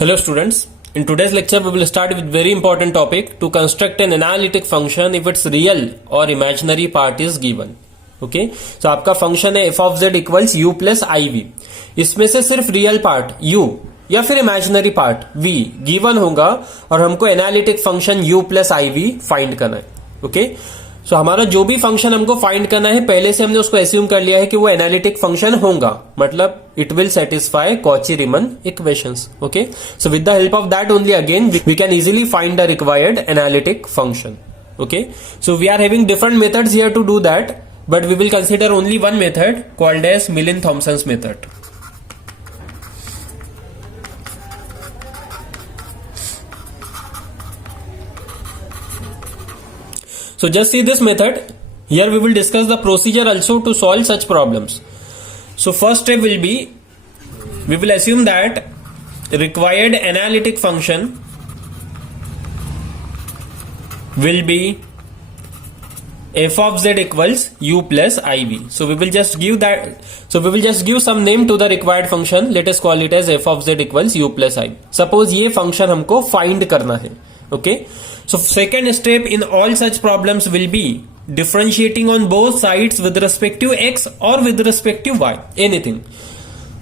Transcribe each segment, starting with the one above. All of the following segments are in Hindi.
Hello students, in today's lecture we will start with very important topic to construct an analytic function if its real or imaginary part is given. Okay तो आपका फंक्शन है f of z equals u plus i v. इसमें से सिर्फ रियल पार्ट u या फिर इमेजिनरी पार्ट v गिवन होगा और हमको analytic function u plus i v find करना है. ओके सो हमारा जो भी फंक्शन हमको फाइंड करना है पहले से हमने उसको एज्यूम कर लिया है कि वो एनालिटिक फंक्शन होगा, मतलब it will satisfy Cauchy Riemann equations. Okay so with the help of that only again we can easily find the required analytic function. Okay so we are having different methods here to do that, but we will consider only one method called as Millin-Thompson's method. So just see this method. Here we will discuss the procedure also to solve such problems. So first step will be, we will assume that required analytic function will be f of z equals u plus iv. So we will just give that. So we will just give some name to the required function. Let us call it as f of z equals u plus iv. Suppose ये function हमको find करना है. Okay. So second step in all such problems will be differentiating on both sides with respect to x or with respect to y. Anything.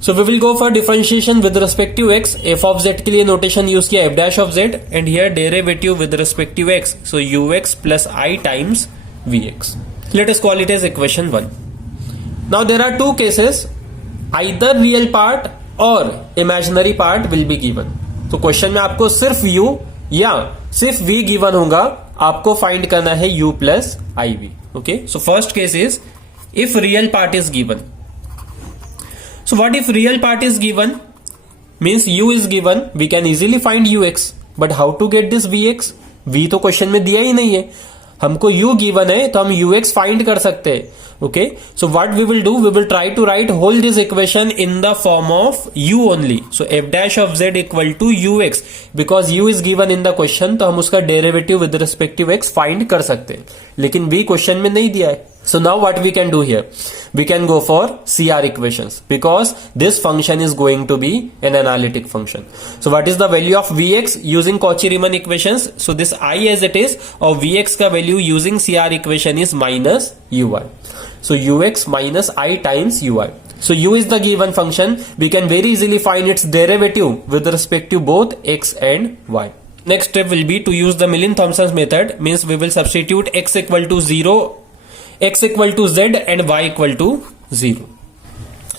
So we will go for differentiation with respect to x. f of z के लिए notation use किया f dash of z and here derivative with respect to x. So ux plus I times Vx. Let us call it as equation 1. Now there are two cases, either real part or imaginary part will be given. तो क्वेश्चन में आपको सिर्फ u या सिर्फ v गिवन होगा, आपको फाइंड करना है u plus i v. Okay so first case is if real part is given. So what if real part is given means u is given, we can easily find ux, but how to get this vx? v तो क्वेश्चन में दिया ही नहीं है, हमको u गिवन है तो हम ux फाइंड कर सकते हैं. Okay so what we will do, we will try to write whole this equation in the form of u only. So f dash of z equal to ux, because u is given in the question तो हम उसका derivative with respect to x find कर सकते हैं, लेकिन v क्वेश्चन में नहीं दिया है. So now what we can do here? We can go for CR equations because this function is going to be an analytic function. So what is the value of Vx using Cauchy-Riemann equations? So this I as it is और Vx का value using CR equation is minus Uy. So Ux minus I times Uy. So U is the given function. We can very easily find its derivative with respect to both x and y. Next step will be to use the Millin-Thompson's method. Means we will substitute x equal to 0, x equal to z and y equal to 0.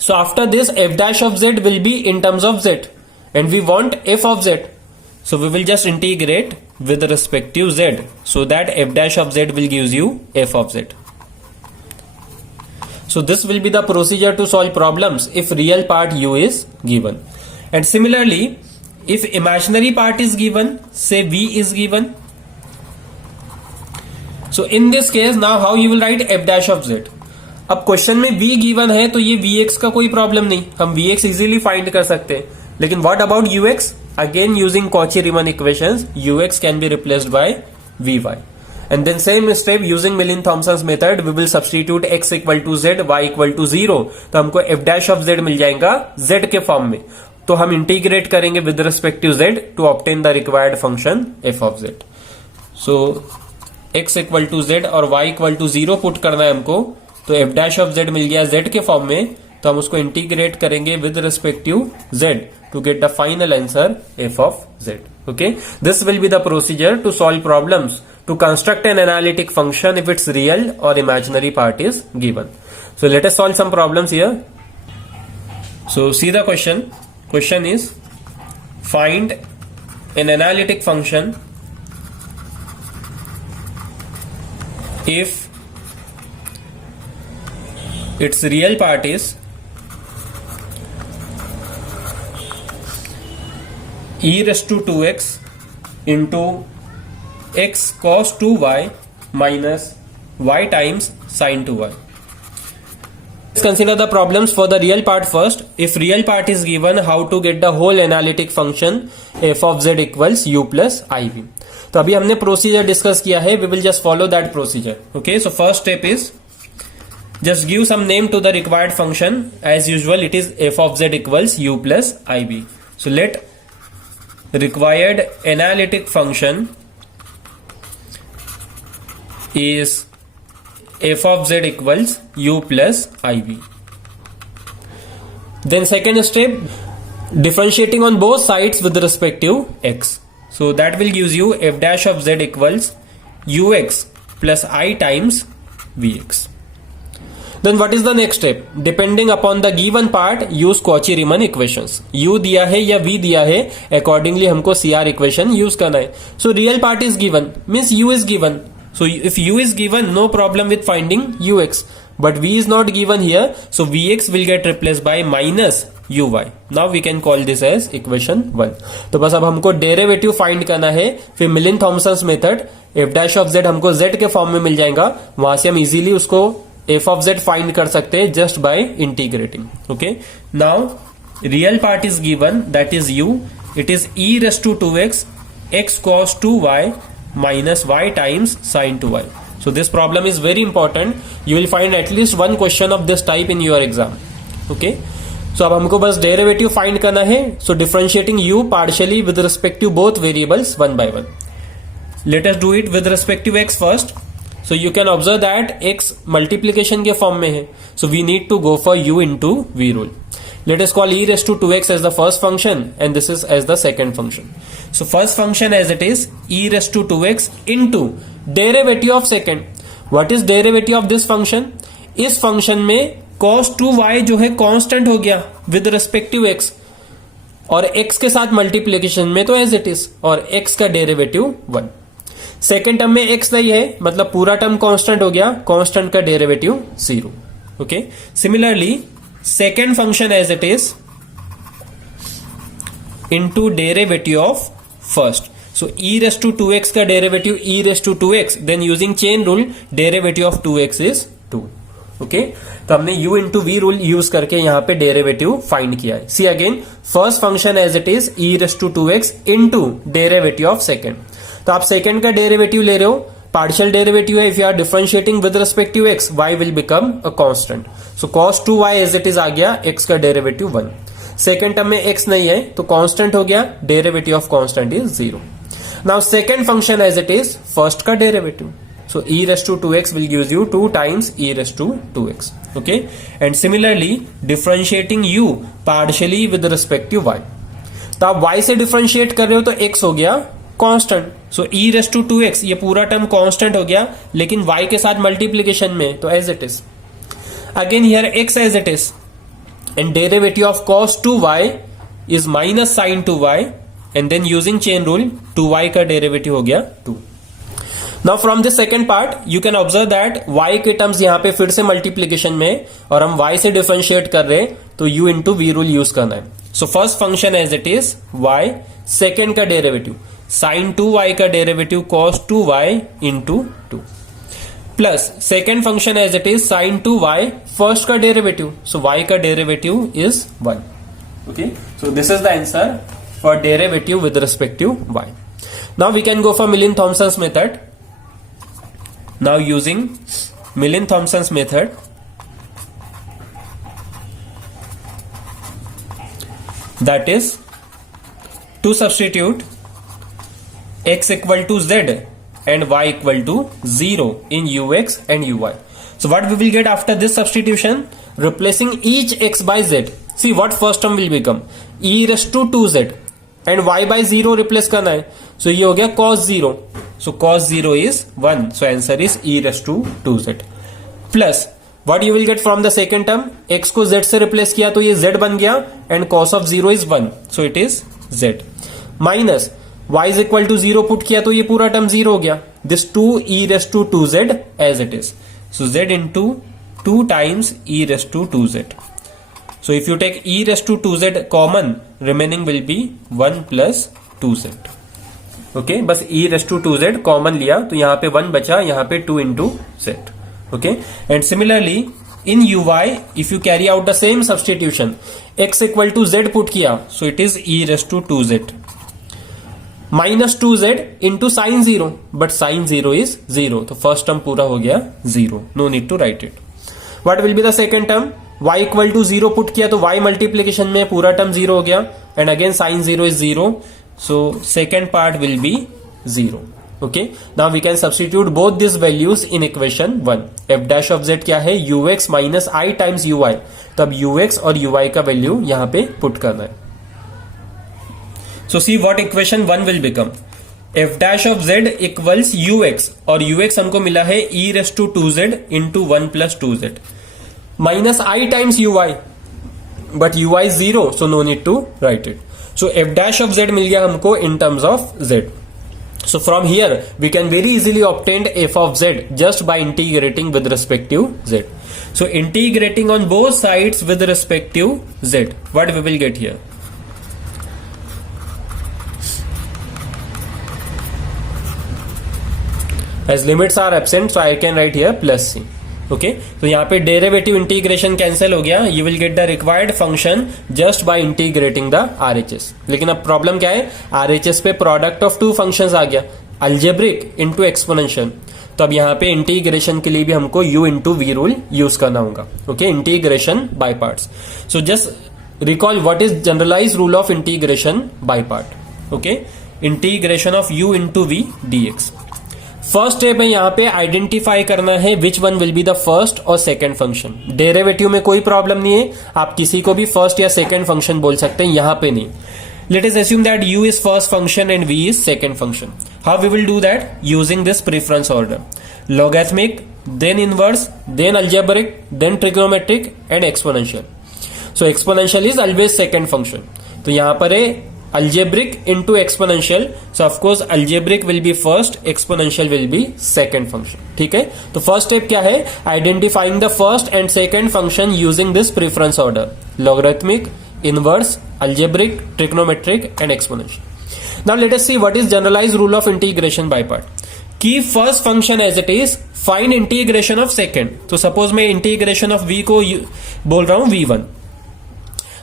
So after this f dash of z will be in terms of z and we want f of z. So we will just integrate with respect to z so that f dash of z will gives you f of z. So this will be the procedure to solve problems if real part u is given. And similarly if imaginary part is given, say v is given. So in this case now how you will write f dash of z. अब क्वेश्चन में v गिवन है तो ये vx का कोई प्रॉब्लम नहीं, हम vx इजीली फाइंड कर सकते हैं, लेकिन what about ux? Again using Cauchy-Riemann equations ux can be replaced by vy and then same step using Millin-Thompson's method we will substitute x equal to z, y equal to 0. तो हमको f dash of z मिल जाएगा z के फॉर्म में, तो हम इंटीग्रेट करेंगे with respect to z to obtain the required function f of z. So x equal to z और y इक्वल टू 0 पुट करना है हमको, तो f डैश ऑफ z मिल गया z के फॉर्म में, तो हम उसको इंटीग्रेट करेंगे with respect to z to get the final answer f of z. Okay this will be the procedure to solve problems to construct an analytic function if it's real और imaginary part is given. So let us solve some problems here. So see the question. Question is find an analytic function if its real part is e raised to 2x into x cos 2y minus y times sin 2y. Let's consider the problems for the real part first. If real part is given, how to get the whole analytic function f of z equals u plus iv. तो अभी हमने प्रोसीजर डिस्कस किया है, we will just follow that procedure. Okay so first step is Just give some name to the required function. As usual, it is f of z equals u plus ib. So let required analytic function is f of z equals u plus iv. Then second step, differentiating on both sides with respect to x. So that will gives you f dash of z equals ux plus I times vx. Then what is the next step? Depending upon the given part, use Cauchy-Riemann equations. U दिया है या V दिया है, accordingly हमको CR equation use करना है. So real part is given, means U is given. So if U is given, no problem with finding Ux. But V is not given here, so Vx will get replaced by minus Uy. Now we can call this as equation 1. तो बस अब हमको डेरिवेटिव फाइंड करना है, फिर मिलिन Thomson's method f dash of z हमको z के फॉर्म में मिल जाएगा, वहां से हम इजीली उसको f of z फाइंड कर सकते हैं just by integrating. Okay, now real part is given, that is u. It is e raise to 2x x cos 2y minus y times sin 2y. So this problem is very important. You will find at least one question of this type in your exam. Okay. So अब हमको बस डेरिवेटिव फाइंड करना है. So differentiating u partially with respect to both variables one by one. Let us do it with respect to x first. So you can observe that x multiplication के फॉर्म में है. So we need to go for u into v rule. Let us call e raised to 2x as the first function and this is as the second function. So first function as it is e raised to 2x into derivative of second. What is derivative of this function? इस function में cos 2y जो है constant हो गया with respect to x और x के साथ multiplication में तो as it is और x का derivative 1. सेकेंड टर्म में x नहीं है, मतलब पूरा टर्म कांस्टेंट हो गया, कांस्टेंट का derivative 0. Okay, similarly second function as it is into derivative of first. So e raise to 2x का derivative e raise to 2x, then using chain rule derivative of 2x is 2. Okay, तो हमने u into v rule use करके यहां पे डेरिवेटिव फाइंड किया है. See again, first function as it is e raise to 2x into derivative of second. तो आप सेकेंड का डेरिवेटिव ले रहे हो, पार्शियल डेरिवेटिव है. If you are differentiating with respect to x, y will become a constant. So cos 2y as it is आ गया, x का डेरिवेटिव 1. सेकेंड टर्म में x नहीं है तो कांस्टेंट हो गया, derivative of constant is 0. Now second function as it is first का derivative. So e raise to 2x will gives you 2 times e raise to 2x. Okay, and similarly differentiating u partially with respect to y. तो आप y से डिफरेंशिएट कर रहे हो तो x हो गया constant. So e raise to 2x ये पूरा टर्म कांस्टेंट हो गया, लेकिन y के साथ मल्टीप्लीकेशन में तो as it is. Again here x as it is and derivative of cos 2y is minus sin 2y and then using chain rule 2y का डेरिवेटिव हो गया 2. Now from this second part you can observe that y के टर्म्स यहां पे फिर से मल्टीप्लीकेशन में और हम y से डिफरेंशिएट कर रहे हैं तो u into v rule use करना है. So first function as it is y, second का डेरिवेटिव sin 2y का derivative cos 2y into 2 plus second function as it is sin 2y first का डेरिवेटिव. सो y का derivative is 1. Okay, so this is the answer for derivative with respect to y. Now we can go for Milne Thomson's method. Now using Milne Thomson's method, that is to substitute x equal to z and y equal to 0 in ux and uy. So what we will get after this substitution? Replacing each x by z. See what first term will become? e raised to 2z and y by 0 replace करना है. So ये हो गया cos 0. So cos 0 is 1. So answer is e raised to 2z. Plus what you will get from the second term? x को z से replace किया तो ये z बन गया and cos of 0 is 1. So it is z. Minus y is equal to 0 put किया तो ये पूरा टर्म 0 हो गया. This 2 e raised to 2z as it is. So z into 2 times e raised to 2z. So if you take e raised to 2z common, remaining will be 1 plus 2z. Okay, बस e raised to 2z common लिया तो यहाँ पे 1 बचा, यहाँ पे 2 into z. Okay, and similarly in uy if you carry out the same substitution, x equal to z पुट किया so it is e raised to 2z. Minus 2z into sine 0, but sine 0 is 0, तो फर्स्ट टर्म पूरा हो गया 0. No need to write it. What will be the second term? y equal to 0 put किया तो y मल्टीप्लीकेशन में पूरा टर्म 0 हो गया and again sine 0 is 0, So second part will be 0. Okay, now we can substitute both these values in equation 1. f dash of z क्या है, ux minus I times ui. तब ux और ui का वैल्यू यहां पे पुट करना है. So see what equation 1 will become. f dash of z equals ux और ux हमको मिला है e raised to 2z into 1 plus 2z minus I times ui, but ui is 0, so no need to write it. So f dash of z मिल गया हमको in terms of z. So from here we can very easily obtain f of z just by integrating with respect to z. So integrating on both sides with respect to z, what we will get here? As limits are absent, so I can write here plus c. Okay, तो यहाँ पे डेरिवेटिव इंटीग्रेशन कैंसिल हो गया. You will get the required function just by integrating the RHS. लेकिन अब प्रॉब्लम क्या है, आरएचएस पे प्रोडक्ट ऑफ टू फंक्शंस आ गया, अलजेब्रिक इनटू एक्सपोनेंशियल. तो अब यहाँ पे इंटीग्रेशन के लिए भी हमको u into v rule use करना होगा. Okay, integration by parts. So just recall what is generalize rule of integration by part. Okay, integration of u into v dx. First step है यहाँ पे आइडेंटिफाई करना है which one will be the first और सेकंड फंक्शन. डेरिवेटिव में कोई प्रॉब्लम नहीं है, आप किसी को भी फर्स्ट या सेकंड फंक्शन बोल सकते हैं, यहां पे नहीं. Let us assume that u is first function and v is second function. How we will do that? Using this preference order, logarithmic, then inverse, then algebraic, then trigonometric and exponential. So exponential is always second function. तो यहां पर है algebraic into exponential, so of course algebraic will be first, exponential will be second function. ठीक है, तो फर्स्ट स्टेप क्या है, identifying the first and second function using this preference order, logarithmic, inverse, algebraic, trigonometric and exponential. Now let us see what is generalized rule of integration by part. Keep first function as it is, find integration of second. तो सपोज मैं इंटीग्रेशन ऑफ v को बोल रहा हूं v1.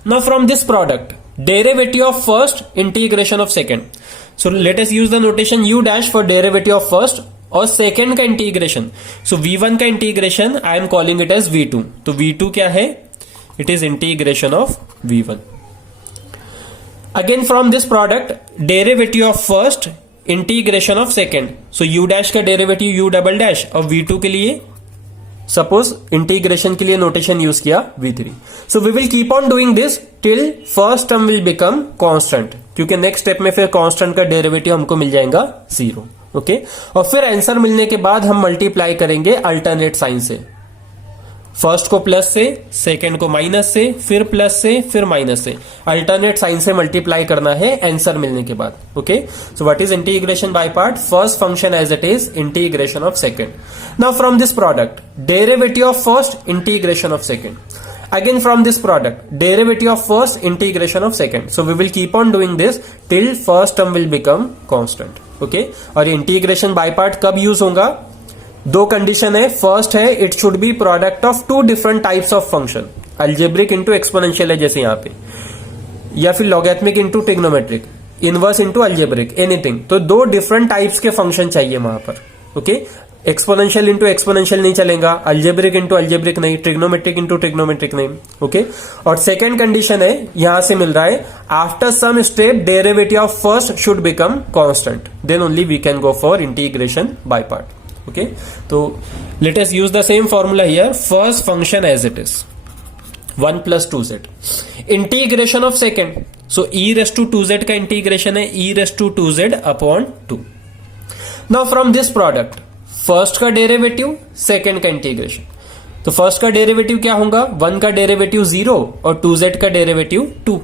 Now from this product, derivative of first, integration of second. So let us use the notation u dash for derivative of first और second का इंटीग्रेशन. So v1 का integration I am calling it as v2. तो v2 क्या है? It is integration of v1. Again from this product, derivative of first, integration of second. So u dash का derivative u double dash और v2 के लिए सपोज इंटीग्रेशन के लिए नोटेशन यूज किया v3. So we will keep on doing this till first term will become constant, क्योंकि नेक्स्ट स्टेप में फिर कांस्टेंट का डेरिवेटिव हमको मिल जाएगा 0. ओके, और फिर आंसर मिलने के बाद हम मल्टीप्लाई करेंगे अल्टरनेट साइन से. फर्स्ट को प्लस से, सेकेंड को माइनस से, फिर प्लस से, फिर माइनस से, अल्टरनेट साइन से मल्टीप्लाई करना है आंसर मिलने के बाद. Okay, so what is integration by part? First function as it is, integration of second. Now from this product, derivative of first, integration of second. Again from this product, derivative of first, integration of second. So we will keep on doing this till first term will become constant. Okay, और इंटीग्रेशन बाय पार्ट कब यूज होगा? दो कंडीशन है. फर्स्ट है, it should be product of two different types of function, algebraic into exponential है जैसे यहाँ पे, या फिर logarithmic into trigonometric, inverse into algebraic, anything. तो दो डिफरेंट टाइप्स के फंक्शन चाहिए वहां पर. ओके, एक्सपोनेंशियल इंटू एक्सपोनेंशियल नहीं चलेगा, अलजेब्रिक इंटू अलजेब्रिक नहीं, ट्रिग्नोमेट्रिक इंटू ट्रिग्नोमेट्रिक नहीं. ओके, और सेकेंड कंडीशन है, यहां से मिल रहा है, after some step derivative of first should become constant, then only we can go for integration by part. Okay, तो let us use the same formula here. First function as it is 1 plus 2z, integration of second. So e raised to 2z का इंटीग्रेशन है e raised to 2z upon 2. Now from this product, first का डेरिवेटिव, सेकेंड का इंटीग्रेशन. तो फर्स्ट का डेरिवेटिव क्या होगा? 1 का डेरिवेटिव 0 और 2z का डेरिवेटिव 2.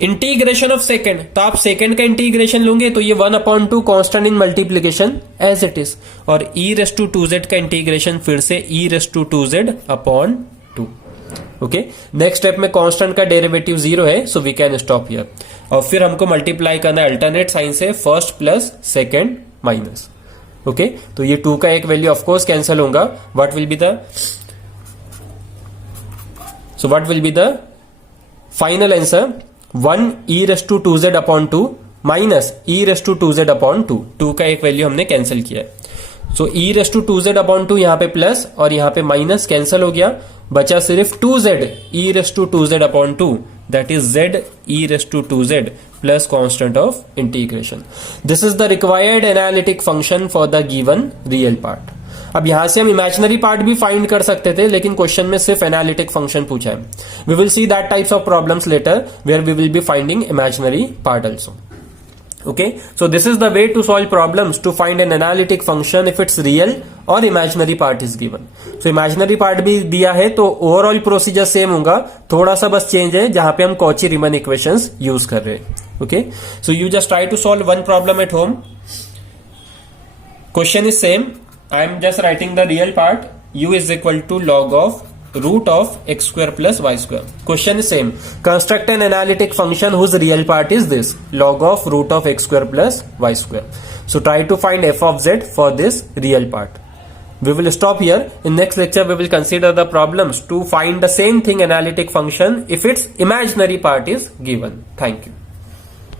इंटीग्रेशन ऑफ सेकेंड, तो आप सेकेंड का इंटीग्रेशन लोगे तो ये 1/2 constant in multiplication as it is, और e raised to 2z का इंटीग्रेशन फिर से e raised to 2z upon 2. Okay, next step में कांस्टेंट का डेरिवेटिव 0 है, so we can stop here. और फिर हमको मल्टीप्लाई करना है अल्टरनेट साइन से, first plus second minus. Okay, तो ये 2 का एक वैल्यू ऑफकोर्स कैंसिल होगा. What will be the, so what will be the final answer? 1 e raised to 2z upon 2 minus e raised to 2z upon 2. 2 का एक वैल्यू हमने कैंसिल किया है. सो e raised to 2z upon 2 यहां पे प्लस और यहां पे माइनस कैंसिल हो गया, बचा सिर्फ 2z e raised to 2z upon 2. that is z e raised to 2z plus constant of integration. This is the required analytic function for the given real part. अब यहां से हम इमेजिनरी पार्ट भी फाइंड कर सकते थे, लेकिन क्वेश्चन में सिर्फ एनालिटिक फंक्शन पूछा है. We will see that types of problems later where we will be finding imaginary part also. Okay, so this is the way to solve problems to find an analytic function if it's real or imaginary part is given. So imaginary part भी दिया है तो ओवरऑल प्रोसीजर सेम होगा, थोड़ा सा बस चेंज है जहां पे हम कॉची रीमन इक्वेशंस यूज कर रहे हैं. Okay, so you just try to solve one problem at home. Question is same. I am just writing the real part. U is equal to log of root of x square plus y square. Question is same. Construct an analytic function whose real part is this, log of root of x square plus y square. So try to find f of z for this real part. We will stop here. In next lecture we will consider the problems to find the same thing, analytic function, if its imaginary part is given. Thank you.